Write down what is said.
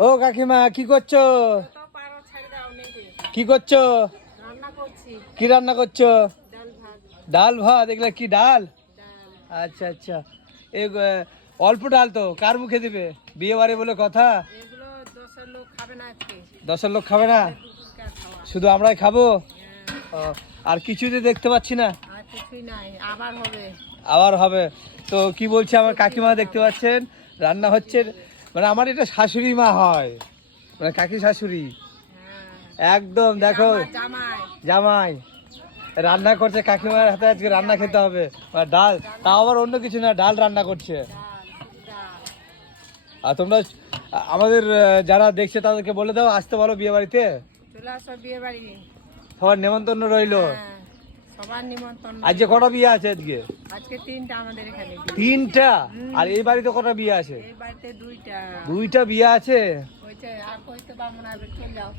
ও কাকিমা কি করছ? কি করছ? কি রান্না করছ? ডাল ভাত এগুলা কি ডাল? আচ্ছা আচ্ছা। আহ, অল্প ডাল তো কার মুখে দিবে? বিয়ে বাড়ি বলে কথা। দশের লোক খাবে না? শুধু আমরাই খাব? আর কিছুতে দেখতে পাচ্ছি না। আবার হবে। তো কি বলছে আমার কাকিমা দেখতে পাচ্ছেন? রান্না হচ্ছে মানে আমার এটা শাশুড়ি মা হয়। মানে কাকি শাশুড়ি। একদম দেখো। জামাই। রান্না করছে কাকিমার হাতে আজকে রান্না খেতে হবে। ডাল তাও আবার অন্য কিছু না ডাল রান্না করছে। আর তোমরা আমাদের যারা দেখছে তাদেরকে বলে দাও আসতে পারো বিয়ে বাড়িতে সবার নেমন্তন্ন রইল। হ্যাঁ, সবার নিমন্ত্রণ। আজকে কটা বিয়ে আছে আজকে? আজকে তিনটা আমাদের এখানে তিনটা? আর এই বাড়িতে কটা বিয়ে আছে? এই বাড়িতে দুইটা। দুইটা বিয়ে আছে? আর কইতে চলে যাও।